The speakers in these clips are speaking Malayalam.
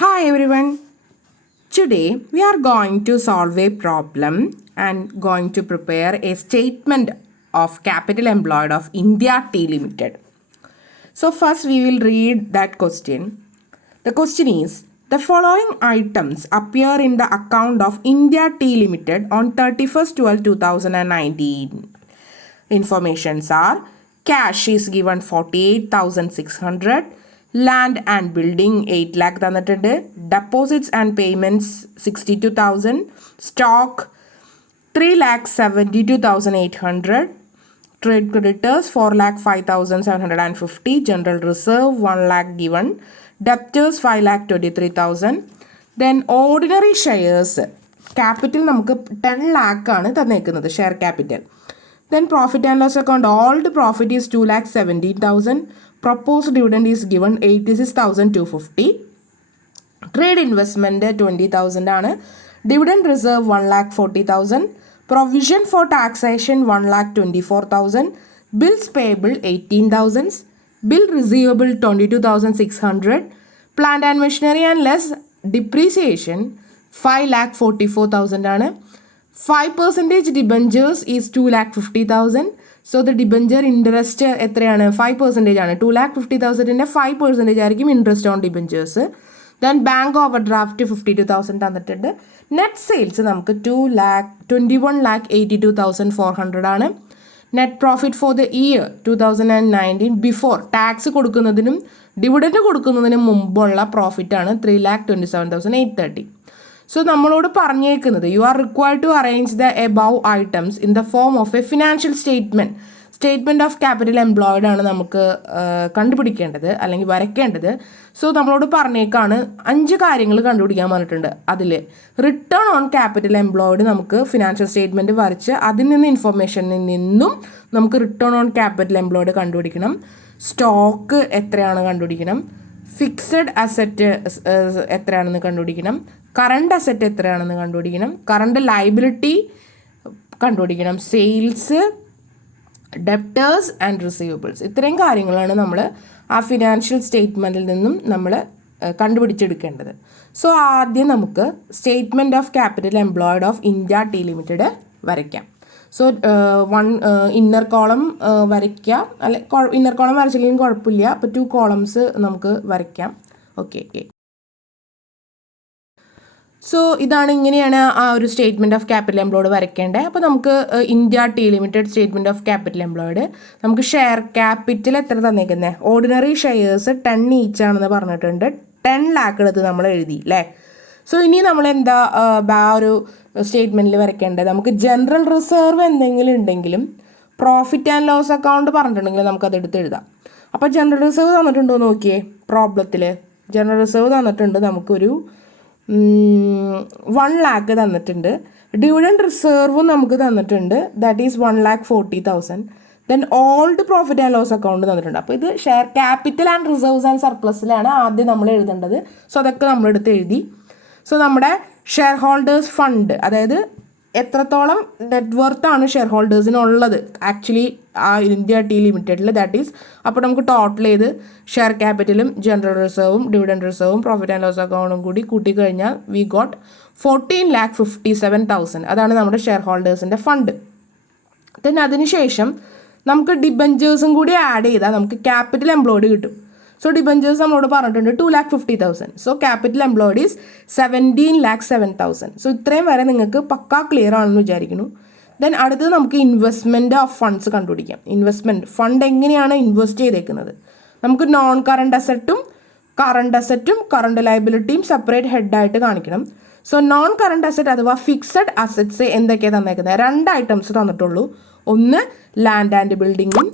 Hi everyone. Today we are going to solve a problem and going to prepare a statement of capital employed of India Tea Limited. So first we will read that question. The question is, the following items appear in the account of India Tea Limited on 31st 12 2019. Informations are cash is given 48,600, land and building 8 lakh തന്നിട്ടുണ്ട്, deposits and payments 62,000, stock 3,72,800, trade creditors 4,05,750, general reserve 1 lakh given, debtors 5,23,000. then ordinary shares capital നമുക്ക് 10 lakh ആണ് തന്നേക്കുന്നത്, share capital. Then profit and loss account, all the profit is 2,17,000. Proposed dividend is given 86,250. Trade investment 20,000 ആണ്. Dividend reserve 1,40,000. Provision for taxation 1,24,000. Bills payable 18,000. Bill receivable 22,600. Plant and machinery and less depreciation 5,44,000 ആണ്. 5% debentures is 2,50,000. So the debenture interest എത്രയാണ്? 5% ആണ്. 2,50,000ൻ്റെ 5% ആയിരിക്കും interest on debentures. Then bank overdraft 52,000 തന്നിട്ടുണ്ട്. നെറ്റ് സെയിൽസ് നമുക്ക് 21,82,400 ആണ്. Net profit for the year 2019 before tax കൊടുക്കുന്നതിനും ഡിവിഡൻഡ് കൊടുക്കുന്നതിനും മുമ്പുള്ള പ്രോഫിറ്റാണ് 3,27,830. സോ നമ്മളോട് പറഞ്ഞേക്കുന്നത് you are required to arrange the above items in the form of a financial statement of capital employed ആണ് നമുക്ക് കണ്ടുപിടിക്കേണ്ടത് അല്ലെങ്കിൽ വരയ്ക്കേണ്ടത്. സോ നമ്മളോട് പറഞ്ഞേക്കാണ് 5 കാര്യങ്ങൾ കണ്ടുപിടിക്കാൻ പറഞ്ഞിട്ടുണ്ട്. അതിൽ റിട്ടേൺ ഓൺ ക്യാപിറ്റൽ എംപ്ലോയിഡ് നമുക്ക് ഫിനാൻഷ്യൽ സ്റ്റേറ്റ്മെൻറ്റ് വരച്ച് അതിൽ നിന്ന് ഇൻഫർമേഷനിൽ നിന്നും നമുക്ക് റിട്ടേൺ ഓൺ ക്യാപിറ്റൽ എംപ്ലോയിഡ് കണ്ടുപിടിക്കണം. സ്റ്റോക്ക് എത്രയാണ് കണ്ടുപിടിക്കണം. ഫിക്സഡ് അസറ്റ് എത്രയാണെന്ന് കണ്ടുപിടിക്കണം. കറണ്ട് അസറ്റ് എത്രയാണെന്ന് കണ്ടുപിടിക്കണം. കറണ്ട് ലയബിലിറ്റി കണ്ടുപിടിക്കണം. സെയിൽസ്, ഡെപ്റ്റേഴ്സ് ആൻഡ് റിസീവബിൾസ്, ഇത്രയും കാര്യങ്ങളാണ് നമ്മൾ ആ ഫിനാൻഷ്യൽ സ്റ്റേറ്റ്മെൻറ്റിൽ നിന്നും നമ്മൾ കണ്ടുപിടിച്ചെടുക്കേണ്ടത്. സോ ആദ്യം നമുക്ക് statement of capital employed of India tea limited വരയ്ക്കാം. സോ ഇന്നർ കോളം വരയ്ക്കുക, അല്ലെ ഇന്നർ കോളം വരച്ചില്ലെങ്കിലും കുഴപ്പമില്ല. അപ്പോൾ 2 കോളംസ് നമുക്ക് വരയ്ക്കാം. ഓക്കെ. സോ ഇങ്ങനെയാണ് ആ ഒരു സ്റ്റേറ്റ്മെൻറ്റ് ഓഫ് ക്യാപിറ്റൽ എംപ്ലോയിഡ് വരയ്ക്കേണ്ടത്. അപ്പോൾ നമുക്ക് India tea limited statement of capital employed നമുക്ക് ഷെയർ ക്യാപിറ്റൽ എത്ര തന്നേക്കുന്നത്, ഓർഡിനറി ഷെയർസ് 10 ഈച്ച് ആണെന്ന് പറഞ്ഞിട്ടുണ്ട്. 10 lakh എടുത്ത് നമ്മൾ എഴുതി അല്ലേ. സോ ഇനി നമ്മൾ എന്താ ആ ഒരു സ്റ്റേറ്റ്മെൻറ്റിൽ വരയ്ക്കേണ്ടത്, നമുക്ക് ജനറൽ റിസർവ് എന്തെങ്കിലും ഉണ്ടെങ്കിലും പ്രോഫിറ്റ് ആൻഡ് ലോസ് അക്കൗണ്ട് പറഞ്ഞിട്ടുണ്ടെങ്കിൽ നമുക്കത് എടുത്ത് എഴുതാം. അപ്പോൾ ജനറൽ റിസർവ് തന്നിട്ടുണ്ടോ നോക്കിയേ പ്രോബ്ലത്തിൽ. ജനറൽ റിസർവ് തന്നിട്ടുണ്ട്, നമുക്കൊരു 1 lakh തന്നിട്ടുണ്ട്. ഡിവിഡൻഡ് റിസർവും നമുക്ക് തന്നിട്ടുണ്ട്, that is 1,40,000. Then old profit and loss account തന്നിട്ടുണ്ട്. അപ്പോൾ ഇത് share capital and reserves and സർപ്ലസിലാണ് ആദ്യം നമ്മൾ എഴുതേണ്ടത്. സോ അതൊക്കെ നമ്മളെടുത്ത് എഴുതി. സോ നമ്മുടെ ഷെയർ ഹോൾഡേഴ്സ് ഫണ്ട്, അതായത് എത്രത്തോളം നെറ്റ് വർത്താണ് ഷെയർ ഹോൾഡേഴ്സിനുള്ളത് ആക്ച്വലി ആ ഇന്ത്യ ടീ ലിമിറ്റഡിൽ, ദാറ്റ് ഈസ് അപ്പോൾ നമുക്ക് ടോട്ടൽ ചെയ്ത് ഷെയർ ക്യാപിറ്റലും ജനറൽ റിസർവും ഡിവിഡൻഡ് റിസർവും പ്രോഫിറ്റ് ആൻഡ് ലോസ് അക്കൗണ്ടും കൂടി കൂട്ടിക്കഴിഞ്ഞാൽ വി ഗോട്ട് 14,57,000. അതാണ് നമ്മുടെ ഷെയർ ഹോൾഡേഴ്സിൻ്റെ ഫണ്ട്. ദെൻ അതിനുശേഷം നമുക്ക് ഡിബഞ്ചേഴ്സും കൂടി ആഡ് ചെയ്താൽ നമുക്ക് ക്യാപിറ്റൽ എംപ്ലോയിഡ് കിട്ടും. സോ ഡിബഞ്ചേഴ്സ് നമ്മളോട് പറഞ്ഞിട്ടുണ്ട് 2,50,000. So capital employed is 17,07,000. So ഇത്രയും വരെ നിങ്ങൾക്ക് പക്കാ ക്ലിയർ ആണെന്ന് വിചാരിക്കുന്നു. ദെൻ അടുത്തത് നമുക്ക് ഇൻവെസ്റ്റ്മെൻറ്റ് ഓഫ് ഫണ്ട്സ് കണ്ടുപിടിക്കാം. ഇൻവെസ്റ്റ്മെൻറ്റ് ഫണ്ട് എങ്ങനെയാണ് ഇൻവെസ്റ്റ് ചെയ്തേക്കുന്നത്, നമുക്ക് നോൺ കറണ്ട് അസറ്റും കറണ്ട് ലയബിലിറ്റിയും സെപ്പറേറ്റ് ഹെഡായിട്ട് കാണിക്കണം. സോ നോൺ കറണ്ട് അസറ്റ് അഥവാ ഫിക്സഡ് അസറ്റ്സ് എന്തൊക്കെയാണ് തന്നേക്കുന്നത്, 2 ഐറ്റംസ് തന്നിട്ടുള്ളൂ. ഒന്ന് ലാൻഡ് ആൻഡ് ബിൽഡിങ്ങും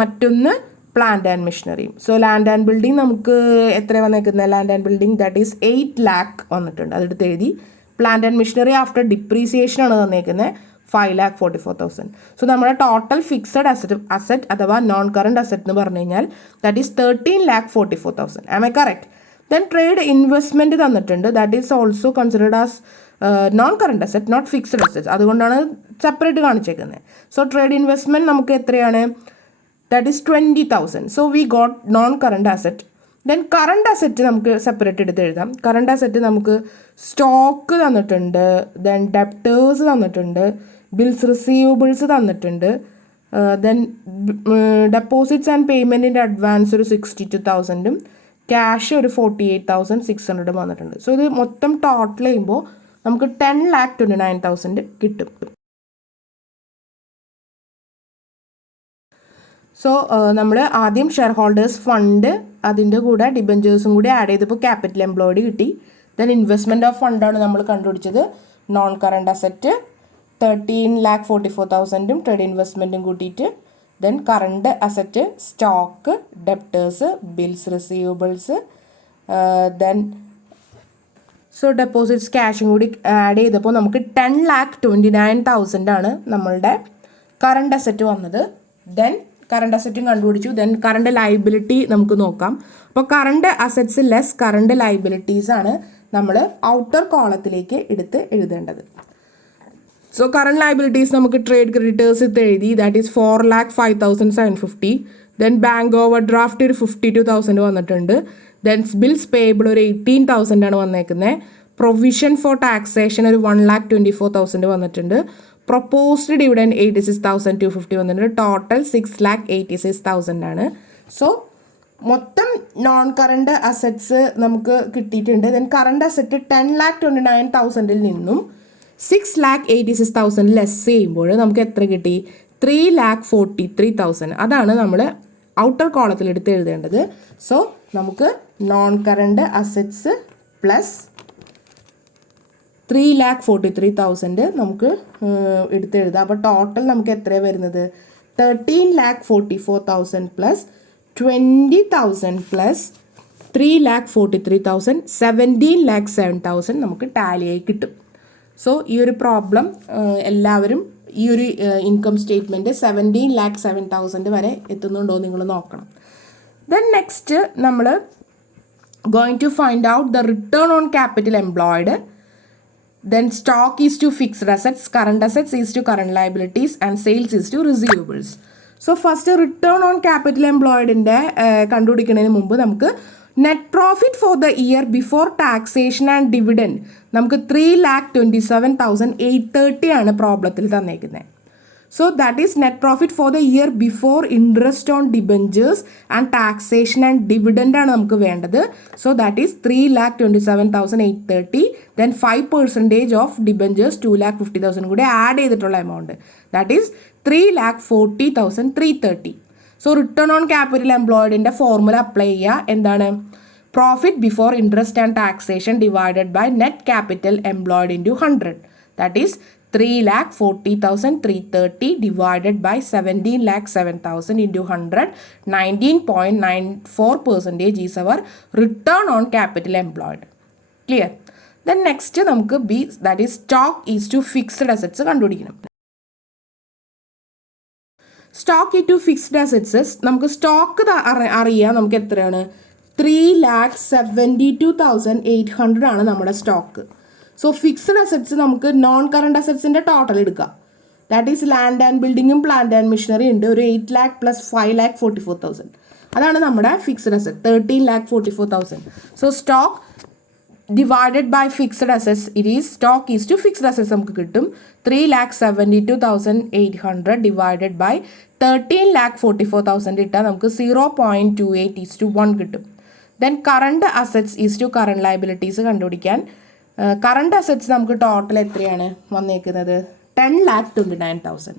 മറ്റൊന്ന് പ്ലാന്റ് ആൻഡ് മെഷീനറിയും. സോ ലാൻഡ് ആൻഡ് ബിൽഡിംഗ് നമുക്ക് എത്ര വന്നേക്കുന്നത്, land and building that is 8 lakh വന്നിട്ടുണ്ട്, അതെടുത്ത് എഴുതി. Plant and machinery after depreciation ആണ് തന്നേക്കുന്നത് 5,44,000. സോ നമ്മുടെ ടോട്ടൽ ഫിക്സഡ് അസറ്റ് അഥവാ നോൺ കറണ്ട് അസറ്റ് എന്ന് പറഞ്ഞു കഴിഞ്ഞാൽ that is 13,44,000. Am I correct? Then trade investment തന്നിട്ടുണ്ട്, that is also considered as non current asset not fixed asset, അതുകൊണ്ടാണ് സെപ്പറേറ്റ് കാണിച്ചേക്കുന്നത്. സോ ട്രേഡ് ഇൻവെസ്റ്റ്മെൻറ്റ് നമുക്ക് എത്രയാണ്, that is 20,000. So we got non-current asset. Then current asset നമുക്ക് സെപ്പറേറ്റ് എടുത്ത് എഴുതാം. കറണ്ട് അസറ്റ് നമുക്ക് സ്റ്റോക്ക് തന്നിട്ടുണ്ട്, ദെൻ ഡെപ്റ്റേഴ്സ് തന്നിട്ടുണ്ട്, ബിൽസ് റിസീവബിൾസ് തന്നിട്ടുണ്ട്, ദെൻ ഡെപ്പോസിറ്റ്സ് ആൻഡ് പേയ്മെൻറ്റിൻ്റെ അഡ്വാൻസ് ഒരു 62,000ഉം ക്യാഷ് ഒരു 48,600 വന്നിട്ടുണ്ട്. സോ ഇത് മൊത്തം ടോട്ടൽ ചെയ്യുമ്പോൾ നമുക്ക് 10,29,000 കിട്ടും. സോ നമ്മൾ ആദ്യം ഷെയർ ഹോൾഡേഴ്സ് ഫണ്ട് അതിൻ്റെ കൂടെ ഡിബഞ്ചേഴ്സും കൂടി ആഡ് ചെയ്തപ്പോൾ ക്യാപിറ്റൽ എംപ്ലോയിഡ് കിട്ടി. ദെൻ ഇൻവെസ്റ്റ്മെൻറ്റ് ഓഫ് ഫണ്ടാണ് നമ്മൾ കണ്ടുപിടിച്ചത്. നോൺ കറണ്ട് അസറ്റ് 13,44,000ഉം ട്രേഡ് ഇൻവെസ്റ്റ്മെൻറ്റും കൂട്ടിയിട്ട്. Then current asset stock, debtors, bills receivables, then so deposits ക്യാഷും കൂടി ആഡ് ചെയ്തപ്പോൾ നമുക്ക് 10,29,000 ആണ് നമ്മളുടെ കറണ്ട് അസറ്റ് വന്നത്. ദെൻ കറണ്ട് അസറ്റും കണ്ടുപിടിച്ചു. ദെൻ കറണ്ട് ലയബിലിറ്റി നമുക്ക് നോക്കാം. അപ്പോൾ current assets less current liabilities ആണ് നമ്മൾ ഔട്ടർ കോളത്തിലേക്ക് എടുത്ത് എഴുതേണ്ടത്. സോ കറണ്ട് ലയബിലിറ്റീസ് നമുക്ക് ട്രേഡ് ക്രെഡിറ്റേഴ്സ് ഇത് എഴുതി, that is 4,05,750. Then bank over draft ഒരു 52,000 വന്നിട്ടുണ്ട്. ദെൻ ബിൽസ് പേയബിൾ ഒരു 18,000 ആണ് വന്നേക്കുന്നത്. പ്രൊവിഷൻ ഫോർ ടാക്സേഷൻ ഒരു 1,24,000 വന്നിട്ടുണ്ട്. പ്രൊപ്പോസ്ഡ് ഡിവിഡൻഡ് 86,250 വന്നിട്ടുണ്ട്. ടോട്ടൽ 6,86,000 ആണ്. സോ മൊത്തം നോൺ കറണ്ട് അസറ്റ്സ് നമുക്ക് കിട്ടിയിട്ടുണ്ട്. ദെൻ കറണ്ട് അസറ്റ് 10,29,000 നിന്നും 6,86,000 ലെസ് ചെയ്യുമ്പോൾ നമുക്ക് എത്ര കിട്ടി? 3,43,000. അതാണ് നമ്മൾ ഔട്ടർ കോളത്തിൽ എടുത്ത് എഴുതേണ്ടത്. സോ നമുക്ക് നോൺ കറണ്ട് അസറ്റ്സ് പ്ലസ് 3,43,000 നമുക്ക് എടുത്തെഴുതാം. അപ്പോൾ ടോട്ടൽ നമുക്ക് എത്രയാണ് വരുന്നത്? 13,44,000 പ്ലസ് 20,000 പ്ലസ് 3,43,000 17,07,000 നമുക്ക് ടാലിയായി കിട്ടും. സോ ഈ ഒരു പ്രോബ്ലം എല്ലാവരും ഈ ഒരു ഇൻകം സ്റ്റേറ്റ്മെൻറ്റ് 17,07,000 വരെ എത്തുന്നുണ്ടോ നിങ്ങൾ നോക്കണം. ദെൻ നെക്സ്റ്റ് നമ്മൾ going to find out the return on capital employed. Then stock is to fixed assets, current assets is to current liabilities, and sales is to receivables. So first return on capital employed കണ്ടുപിടിക്കുന്നതിന് മുമ്പ് നമുക്ക് net profit for the year before taxation and dividend നമുക്ക് 3,27,830 ആണ് പ്രോബ്ലത്തിൽ തന്നേക്കുന്നത്. So that is net profit for the year before interest on debentures and taxation and dividend ആണ് നമുക്ക് വേണ്ടത്. So that is 3,27,830. Then 5% of debentures 2,50,000 കൂടി ആഡ് ചെയ്തിട്ടുള്ള amount, that is 3,40,330. So return on capital employedൻ്റെ ഫോർമുല അപ്ലൈ ചെയ്യുക. എന്താണ്? Profit before interest and taxation divided by net capital employed into 100. that is 3,40,330 divided by 17,07,000 into 100. 19.94% is our return on capital employed. Clear? Then next നമുക്ക് B, that is stock is to fixed assets കണ്ടുപിടിക്കണം. Stock is to fixed assets നമുക്ക് സ്റ്റോക്ക് അറിയാം. നമുക്ക് എത്രയാണ്? 3,72,800 ആണ് നമ്മുടെ സ്റ്റോക്ക്. സോ ഫിക്സ്ഡ് അസറ്റ്സ് നമുക്ക് നോൺ കറണ്ട് അസറ്റ്സിൻ്റെ ടോട്ടൽ എടുക്കാം. ദാറ്റ് ഈസ് ലാൻഡ് ആൻഡ് ബിൽഡിങ്ങും പ്ലാന്റ് ആൻഡ് മെഷീനറി ഉണ്ട്. ഒരു 8 lakh പ്ലസ് 5,44,000 അതാണ് നമ്മുടെ fixed asset. 13,44,000. So stock divided by fixed assets it is stock is to fixed assets നമുക്ക് കിട്ടും. 3,72,800 ഡിവൈഡഡ് ബൈ 13,44,000 ഇട്ടാൽ നമുക്ക് 0.28:1 കിട്ടും. Then current assets is to current liabilities കണ്ടുപിടിക്കാൻ കറണ്ട് അസറ്റ്സ് നമുക്ക് ടോട്ടൽ എത്രയാണ് വന്നേക്കുന്നത്? 10,29,000.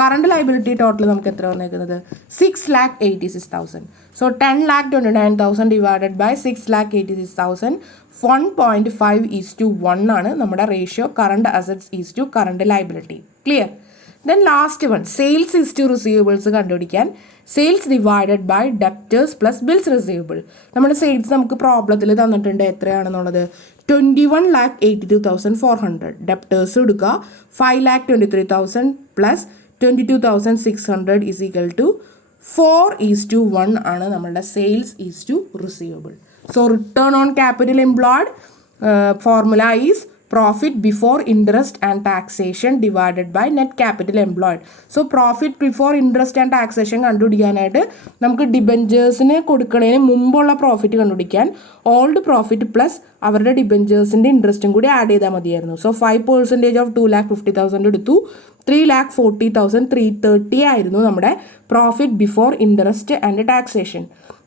കറണ്ട് ലയബിലിറ്റി ടോട്ടൽ നമുക്ക് എത്ര വന്നേക്കുന്നത്? 6,86,000. സോ 10,29,000 ഡിവൈഡഡ് ബൈ 6,86,000 1.5:1 ആണ് നമ്മുടെ ratio current assets is to current liability. Clear? Then last one sales is to receivables കണ്ടുപിടിക്കാൻ sales divided by debtors plus bills receivable. നമ്മുടെ സെയിൽസ് നമുക്ക് പ്രോബ്ലത്തിൽ തന്നിട്ടുണ്ട് എത്രയാണെന്നുള്ളത് 21,82,400. ഡെപ്റ്റേഴ്സ് എടുക്കുക 5,23,000 പ്ലസ് 22,600 ഈസ് ഈക്വൽ ടു 4:1 ആണ് നമ്മളുടെ sales is to receivable. So return on capital employed formula is profit before interest and taxation divided by net capital employed. So profit before interest and taxation കണ്ടുപിടിക്കാനായിട്ട് നമുക്ക് ഡിബഞ്ചേഴ്സിന് കൊടുക്കുന്നതിന് മുമ്പുള്ള പ്രോഫിറ്റ് കണ്ടുപിടിക്കാൻ ഓൾഡ് പ്രോഫിറ്റ് പ്ലസ് അവരുടെ ഡിബഞ്ചേഴ്സിൻ്റെ ഇൻട്രസ്റ്റും കൂടി ആഡ് ചെയ്താൽ മതിയായിരുന്നു. സോ 5% ഓഫ് 2,50,000 എടുത്തു. 3,40,330 ആയിരുന്നു നമ്മുടെ profit before interest and taxation.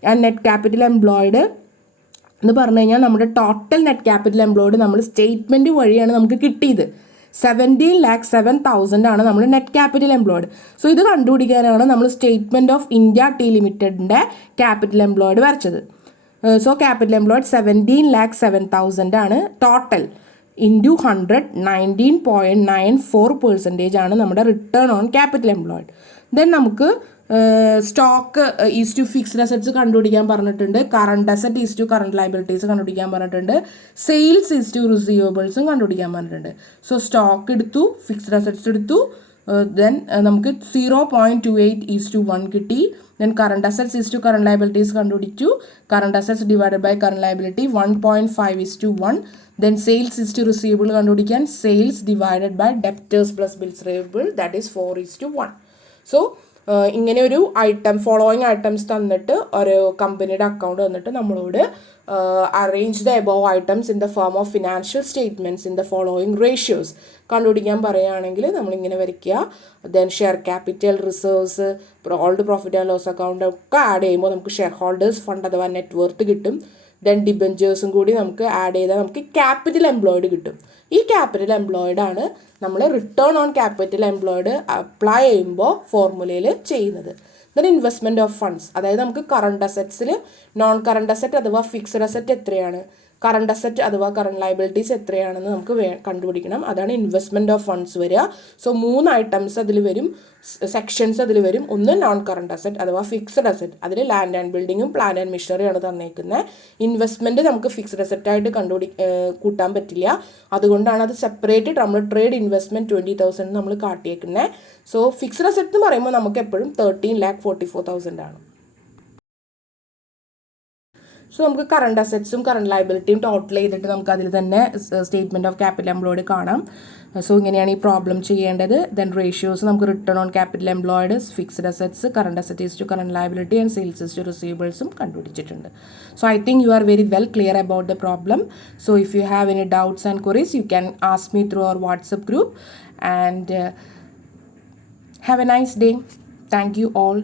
And net capital employed എന്ന് പറഞ്ഞു കഴിഞ്ഞാൽ നമ്മുടെ ടോട്ടൽ നെറ്റ് ക്യാപിറ്റൽ എംപ്ലോയിഡ് നമ്മൾ സ്റ്റേറ്റ്മെൻറ്റ് വഴിയാണ് നമുക്ക് കിട്ടിയത്. 17,07,000 ആണ് നമ്മൾ നെറ്റ് ക്യാപിറ്റൽ എംപ്ലോയിഡ്. സോ ഇത് കണ്ടുപിടിക്കാനാണ് നമ്മൾ സ്റ്റേറ്റ്മെൻറ്റ് ഓഫ് ഇന്ത്യ ടി ലിമിറ്റഡിൻ്റെ ക്യാപിറ്റൽ എംപ്ലോയിഡ് വരച്ചത്. സോ ക്യാപിറ്റൽ എംപ്ലോയിഡ് 17,07,000 ആണ് ടോട്ടൽ. ഇൻറ്റു 100 19.94% ആണ് നമ്മുടെ return on capital employed. Then നമുക്ക് stock is to fixed assets കണ്ടുപിടിക്കാൻ പറഞ്ഞിട്ടുണ്ട്. Current asset is to current liabilities കണ്ടുപിടിക്കാൻ പറഞ്ഞിട്ടുണ്ട്. സെയിൽസ് ഈസ് ടു റിസീവബിൾസും കണ്ടുപിടിക്കാൻ പറഞ്ഞിട്ടുണ്ട്. സോ സ്റ്റോക്ക് എടുത്തു, ഫിക്സ്ഡ് അസറ്റ്സ് എടുത്തു, ദെൻ നമുക്ക് 0.28:1 കിട്ടി. Then current assets is to current liabilities കണ്ടുപിടിച്ചു. Current assets divided by current liability 1.5:1. Then sales is to receivable കണ്ടുപിടിക്കാൻ sales divided by debtors plus bills receivable that is 4:1. So ഇങ്ങനെ ഒരു ഫോളോയിങ് ഐറ്റംസ് തന്നിട്ട് ഒരു കമ്പനിയുടെ അക്കൗണ്ട് തന്നിട്ട് നമ്മളോട് arrange the above items in the form of financial statements in the following ratios കണ്ടുപിടിക്കാൻ പറയുകയാണെങ്കിൽ നമ്മളിങ്ങനെ വരയ്ക്കുക. Then share capital, reserves, old profit and loss account ഒക്കെ ആഡ് ചെയ്യുമ്പോൾ നമുക്ക് ഷെയർ ഹോൾഡേഴ്സ് ഫണ്ട് അഥവാ നെറ്റ് വർത്ത് കിട്ടും. ദെൻ ഡിബഞ്ചേഴ്സും കൂടി നമുക്ക് ആഡ് ചെയ്താൽ നമുക്ക് ക്യാപിറ്റൽ എംപ്ലോയിഡ് കിട്ടും. ഈ ക്യാപിറ്റൽ എംപ്ലോയിഡാണ് നമ്മൾ return on capital employed apply ചെയ്യുമ്പോൾ ഫോർമുലയിൽ ചെയ്യുന്നത്. ദെൻ ഇൻവെസ്റ്റ്മെൻറ്റ് ഓഫ് ഫണ്ട്സ്, അതായത് നമുക്ക് കറണ്ട് അസറ്റ്സിൽ നോൺ കറണ്ട് അസറ്റ് അഥവാ ഫിക്സഡ് അസറ്റ് എത്രയാണ്, കറണ്ട് അസറ്റ് അഥവാ കറണ്ട് ലയബിലിറ്റീസ് എത്രയാണെന്ന് നമുക്ക് കണ്ടുപിടിക്കണം. അതാണ് ഇൻവെസ്റ്റ്മെൻറ്റ് ഓഫ് ഫണ്ട്സ് വരിക. സോ 3 ഐറ്റംസ് അതിൽ വരും, സെക്ഷൻസ് അതിൽ വരും. ഒന്ന് നോൺ കറണ്ട് അസറ്റ് അഥവാ ഫിക്സഡ് അസറ്റ്, അതിൽ ലാൻഡ് ആൻഡ് ബിൽഡിങ്ങും പ്ലാന്റ് ആൻഡ് മെഷീനറിയാണ് തന്നേക്കുന്നത്. ഇൻവെസ്റ്റ്മെൻറ്റ് നമുക്ക് ഫിക്സഡ് അസറ്റായിട്ട് കൂട്ടാൻ പറ്റില്ല, അതുകൊണ്ടാണ് അത് സെപ്പറേറ്റ് നമ്മൾ ട്രേഡ് ഇൻവെസ്റ്റ്മെൻറ്റ് 20,000 നമ്മൾ കാട്ടിയേക്കുന്നത്. സോ ഫിക്സഡ് അസറ്റ് എന്ന് പറയുമ്പോൾ നമുക്ക് എപ്പോഴും 13,44,000 ആണ്. സോ നമുക്ക് കറണ്ട് അസറ്റ്സും കറണ്ട് ലയബിലിറ്റിയും ടോട്ടൽ ചെയ്തിട്ട് നമുക്ക് അതിൽ തന്നെ സ്റ്റേറ്റ്മെൻറ്റ് ഓഫ് ക്യാപിറ്റൽ എംപ്ലോയിഡ് കാണാം. സോ ഇങ്ങനെയാണ് ഈ പ്രോബ്ലം ചെയ്യേണ്ടത്. ദെൻ റേഷ്യോസ് നമുക്ക് return on capital employed, fixed assets, current assets to current liability and sales to റിസീവബിൾസും കണ്ടുപിടിച്ചിട്ടുണ്ട്. So I think you are very well clear about the problem. So if you have any doubts and queries you can ask me through our WhatsApp group and have A nice day. Thank you all.